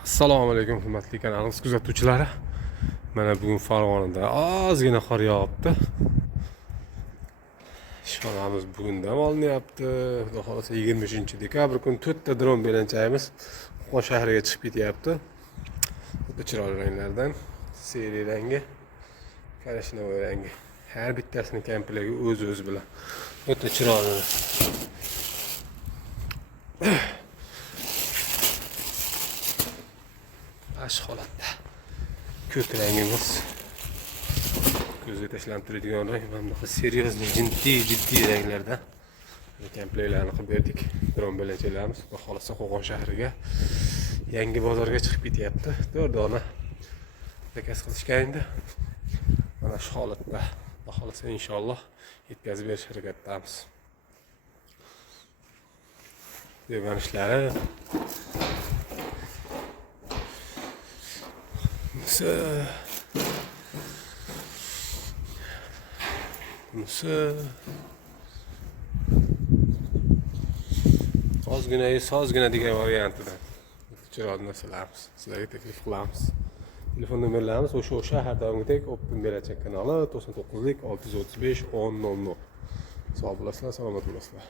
Assalomu alaykum hurmatli kanalimiz kuzatuvchilari. Mana bugun Farg'onada ozgina qor yog'ibdi. Ishxonamiz bugun dam olinyapti. Xudo xolasa 23-dekabr kuni 4 ta dron belanchayimiz Qo'qon shahriga chiqib ketyapti. Bu chiroyli ranglardan seriya rangi, karashnovoy rangi. Har bittasining komplekti o'z bilan o'ta chiroyli. Ash holatda ko'k rangimiz ko'zga tashlantiradigan rang, mana bunaqa seriozniy jiddiy ranglardan kompleklarni qilib berdik. Dron belanchalarimiz Xudo xolasa Qo'qon shahriga yangi bozorga chiqib ketyapti. 4 dona zakaz qilishgan endi. Mana shu holatda Xudo xolasa inshaalloh yetkazib berish harakatidamiz. Degan ishlari ozgina degan variantidan chiroyli narsalarimiz sizlarga taklif qilamiz. Telefon nomerlarimiz o'sha shahardagidek Open Berachak kanali 99 635 1000. Sog' bo'lasizlar, salomat bo'lasizlar.